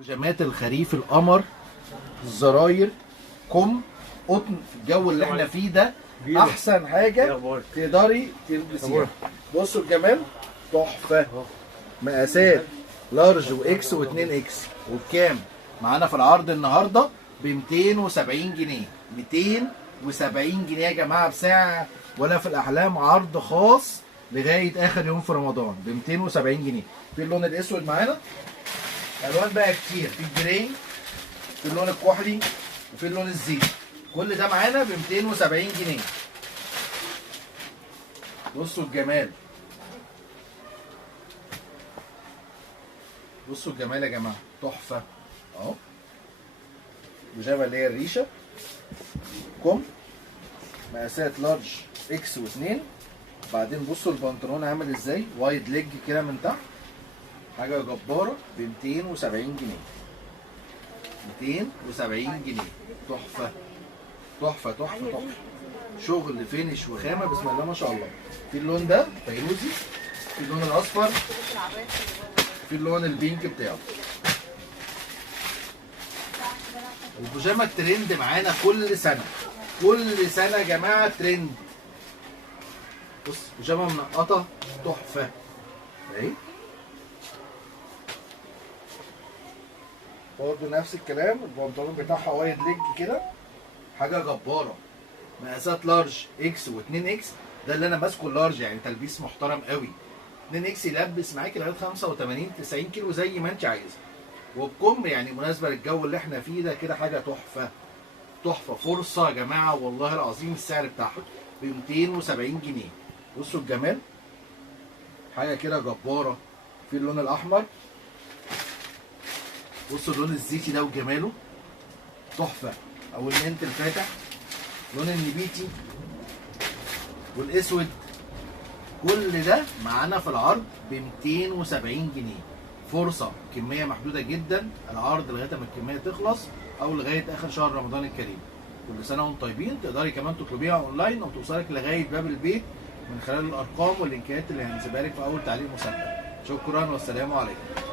بيجامات الخريف القمر، الزراير، كم، قطن في الجو اللي احنا فيه ده. احسن حاجه تقدري تلبسيها. بصوا الجمال، تحفه. مقاسات لارج واكس و2 اكس. وبكام؟ معانا في العرض النهارده ب 270 جنيه. 270 جنيه يا جماعه، بساعه ولا في الاحلام. عرض خاص لغايه اخر يوم في رمضان ب 270 جنيه. في اللون الاسود معانا، الوان بقى كتير، في الجراي، في اللون الكحلي، وفي اللون الزيتي. كل ده معانا ب 270 جنيه. بصوا الجمال، بصوا الجمال يا جماعه، تحفه اهو. بيجامه اللي هي الريشه، كم، مقاسات لارج اكس و2. بعدين بصوا البنطلون عامل ازاي، وايد ليج كده من تحت، حاجه جباره ب 270 جنيه. 270 جنيه، تحفه تحفه تحفه تحفه. شغل فينش وخامه بسم الله ما شاء الله. في اللون ده فيروزي، في اللون الاصفر، في اللون البينك بتاعه. البيجامه الترند معانا كل سنه، كل سنه يا جماعه ترند. بص بيجامه منقطه تحفه اهي. برضه نفس الكلام، البنطلون بتاعها وايد ليج كده، حاجه جباره. مقاسات لارج اكس و2 اكس. ده اللي انا ماسكه اللارج، يعني تلبيس محترم قوي. 2 اكس يلبس معاكي لغايه 85 90 كيلو زي ما انت عايزه. وبكم يعني مناسبه للجو اللي احنا فيه ده كده، حاجه تحفه تحفه. فرصه يا جماعه والله العظيم، السعر بتاعها ب 270 جنيه. بصوا الجمال، حاجه كده جباره. في اللون الاحمر، بصوا اللون الزيتي ده وجماله تحفه، او المنت الفاتح، لون النبيتي والاسود. كل ده معانا في العرض ب 270 جنيه. فرصه، كميه محدوده جدا، العرض لغايه ما الكميه تخلص او لغايه اخر شهر رمضان الكريم. كل سنه وانتم طيبين. تقدري كمان تطلبيها اونلاين او توصلك لغايه باب البيت من خلال الارقام واللينكات اللي هنسيبها لك في اول تعليق مسجل. شكرا والسلام عليكم.